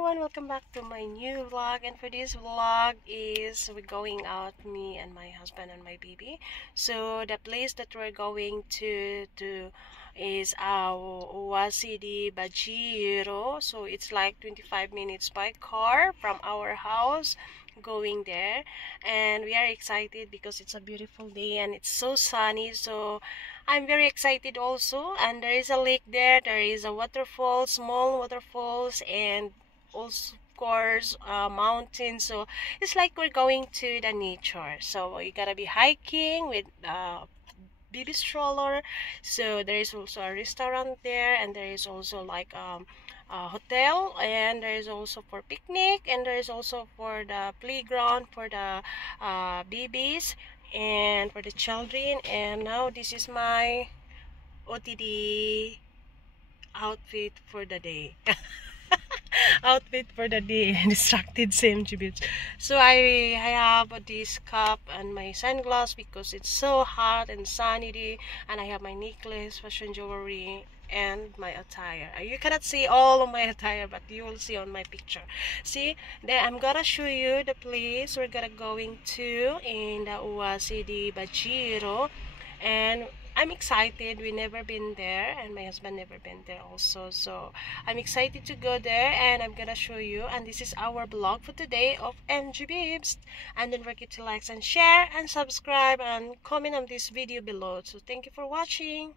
everyone, welcome back to my new vlog. And for this vlog is we're going out, me and my husband and my baby. So the place that we're going to is Wasidi Bajiro. So it's like 25 minutes by car from our house going there, and we are excited because it's a beautiful day and it's so sunny. So I'm very excited also, and there is a lake there, there is a waterfall, small waterfalls, and also of course mountains. So it's like we're going to the nature. So we gotta be hiking with baby stroller. So there is also a restaurant there, and there is also like a hotel, and there is also for picnic, and there is also for the playground for the babies and for the children. And now this is my OTD outfit for the day. Outfit for the day. Distracted same Beach. So I have this cap and my sunglasses because it's so hot and sunny day, and I have my necklace, fashion jewelry, and my attire. You cannot see all of my attire, but you will see on my picture. See, then I'm gonna show you the place we're gonna going to in the Uwasidi Bajiro, and I'm excited. We never been there, and my husband never been there also. So I'm excited to go there, and I'm gonna show you. And this is our vlog for today of MG Bibs. And don't forget to like and share and subscribe and comment on this video below. So thank you for watching.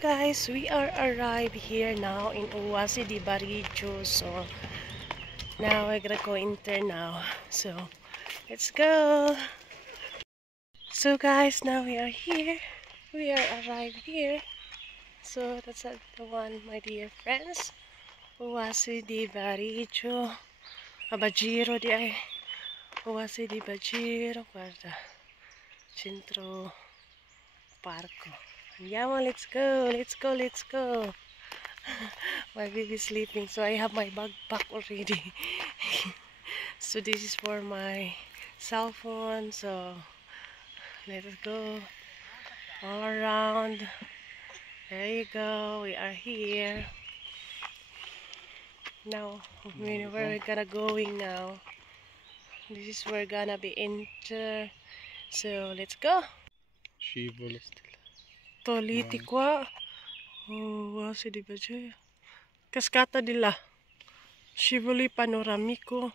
Guys, we are arrived here now in Uwasi de Barijo. So now we're gonna go enter now. So let's go. So guys, now we are here. We are arrived here. So that's the one, my dear friends. Uwasi de Barijo. Bajiro di ay. Uwasi de Bajiro. Guarda. Centro Parco. Andiamo, let's go. Let's go. Let's go. My baby's sleeping, so I have my backpack already. So this is for my cell phone. So let's go all around. There you go. We are here now. Where we're gonna going now? This is where we're gonna be enter. So let's go. Toliti qua. Oh, si di ba dyan? Cascata di là. Scivoli panoramico.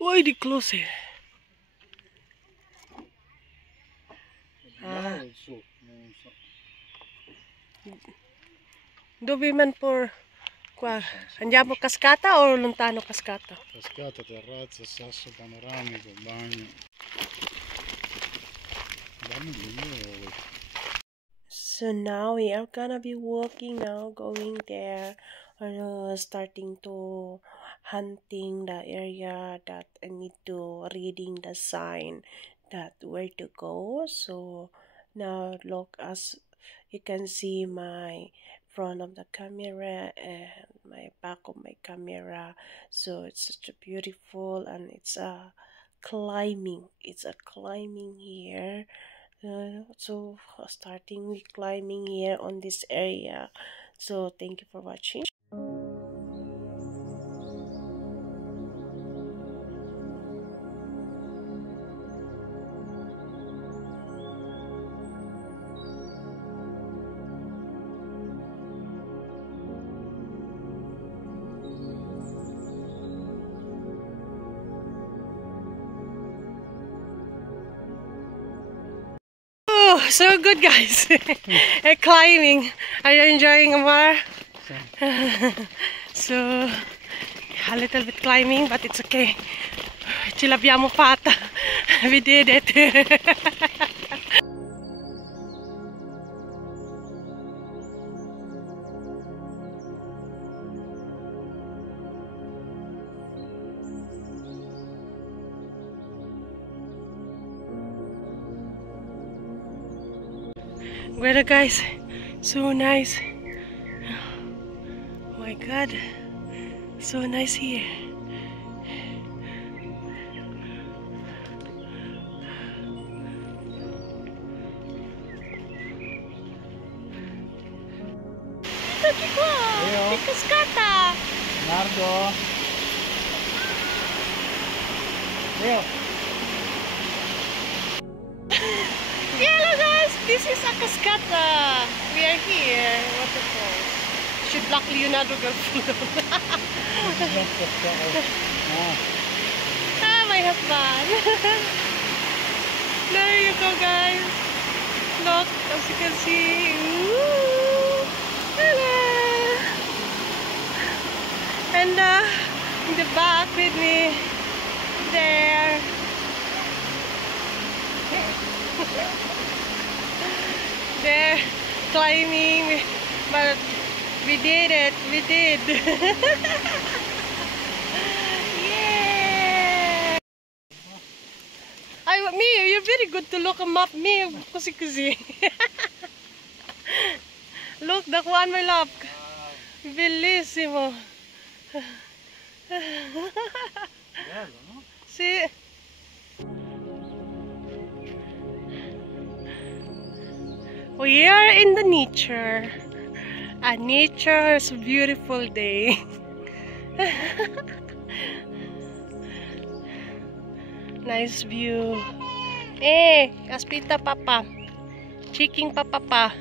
Uy, di close eh. Dove man por qua? Andiamo cascata o lontano cascata? Cascata, terrazza, sasso panoramico, bagno. So now we are gonna be walking now, going there, starting to hunting the area that I need to reading the sign that where to go. So now look, as you can see my front of the camera and my back of my camera. So it's such a beautiful, and it's a climbing. It's a climbing here. So starting with climbing here on this area. So thank you for watching. Oh, so good, guys. Climbing. Are you enjoying, Amar? So a little bit climbing, but it's okay. Ci l'abbiamo fatta. We did it. Weather, guys, so nice. Oh my god, so nice here. Ito ko, di cascata. Nardo. Leo. Hello guys, this is a cascata. We are here. Waterfall. Should block Leonardo girlfriend. My husband. There you go, guys. Look, as you can see. Ooh, hello. And in the back with me, there. They're climbing, but we did it. We did. Yeah. Me, you're very good to look a map. Me, kusi. Look, the one, my love. Bellissimo. Bello, no? See. We are in the nature. A nature's beautiful day. Nice view. Kaspita papa. Chiking papa.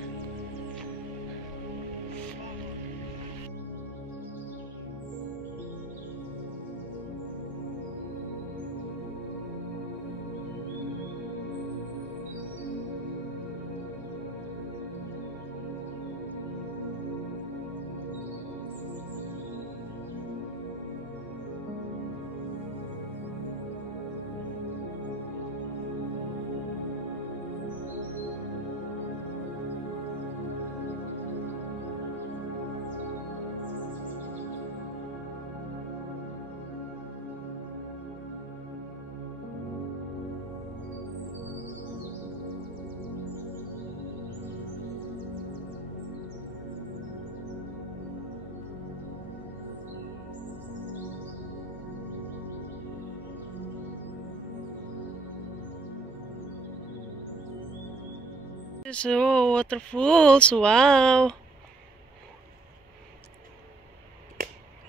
So, waterfalls, wow.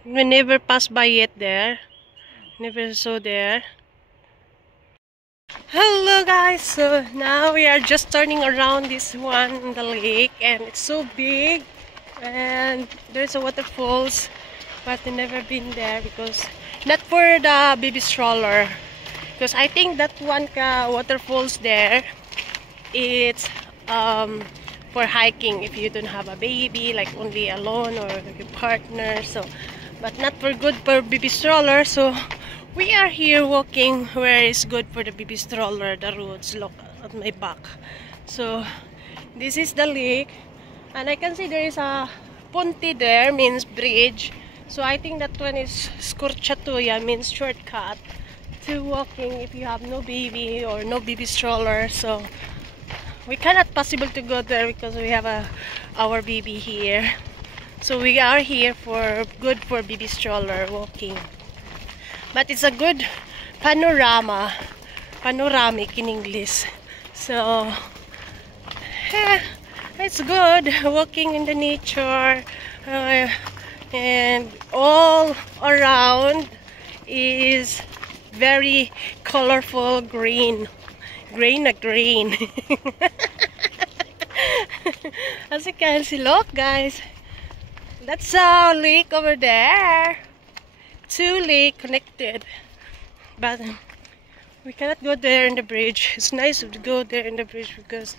We never passed by it there. Never saw there. Hello guys, so now we are just turning around this one in the lake and it's so big and there's a waterfalls but I've never been there because not for the baby stroller because I think that one waterfalls there it's for hiking if you don't have a baby, like only alone or your partner, so but not for good for baby stroller. So we are here walking where is good for the baby stroller. The roads look at my back. So this is the lake and I can see there is a punti there, means bridge. So I think that one is Scorchatuya, means shortcut to walking if you have no baby or no baby stroller. So we cannot possible to go there because we have our baby here. So we are here for good for baby stroller walking. But it's a good panoramic in English. So it's good walking in the nature and all around is very colorful green. Green. As you can see, look guys, that's a lake over there. Two lakes connected, but we cannot go there in the bridge. It's nice to go there in the bridge because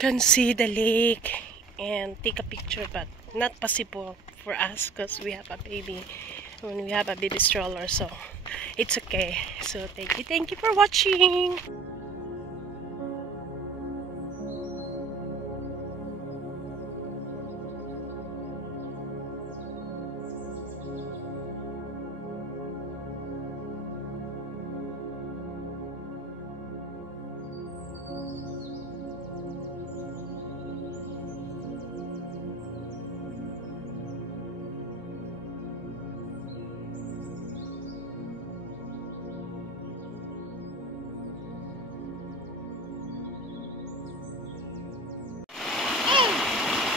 can see the lake and take a picture, but not possible for us because we have a baby. When we have a baby stroller, so it's okay. So thank you for watching.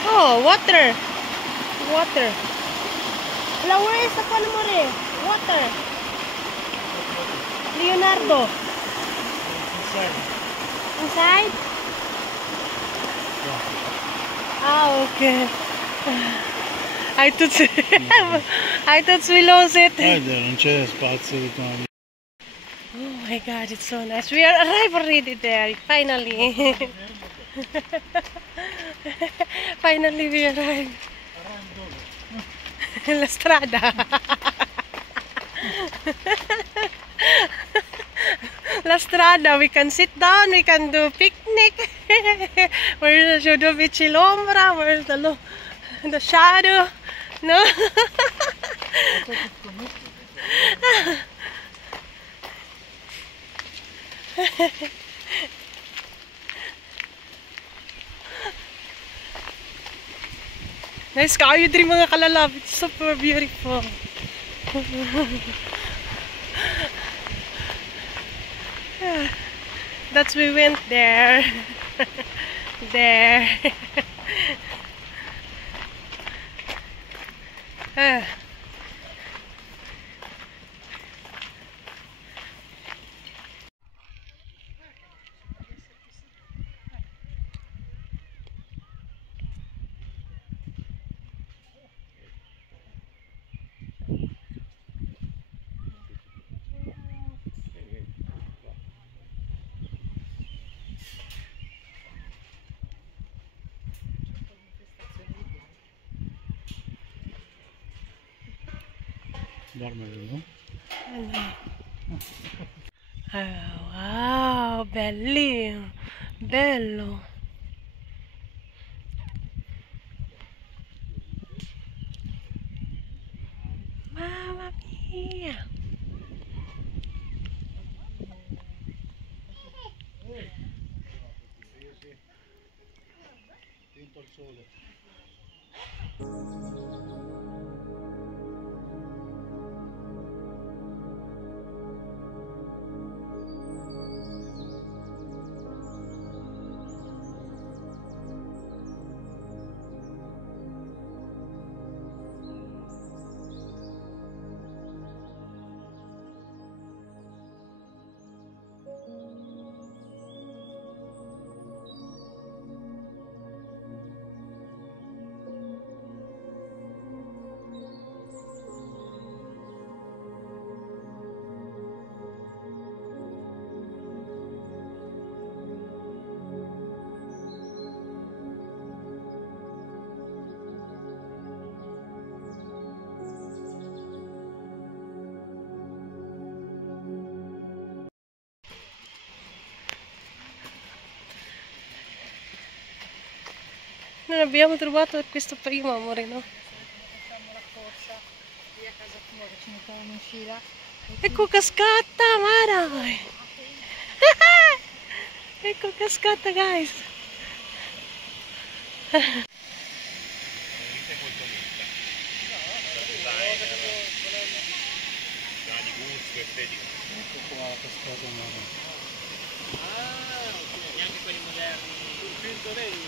Oh, water. Hello, where is the Palmore? Water. Leonardo. Inside? Ah, okay. I thought we lost it. Non c'è spazio di tornare. Oh my god, it's so nice. We are arrived already there, finally. Finally we arrived. La strada. La strada, we can sit down, we can do picnic. Where's the Cilombra? Where's the shadow? No? Nice kayo din mga kalalab. It's super beautiful. That's we went there. There. Dorme no? Wow, bellino, bello. Mamma mia. Tinto il sole. Non abbiamo trovato questo prima, amore, no? Facciamo la corsa via casa tua che ci mettiamo in fila. Ecco cascata, Mara! Ecco cascata, guys! Ecco qua la cascata marana. Ah, ok, neanche quelli moderni. Sul Pintorello.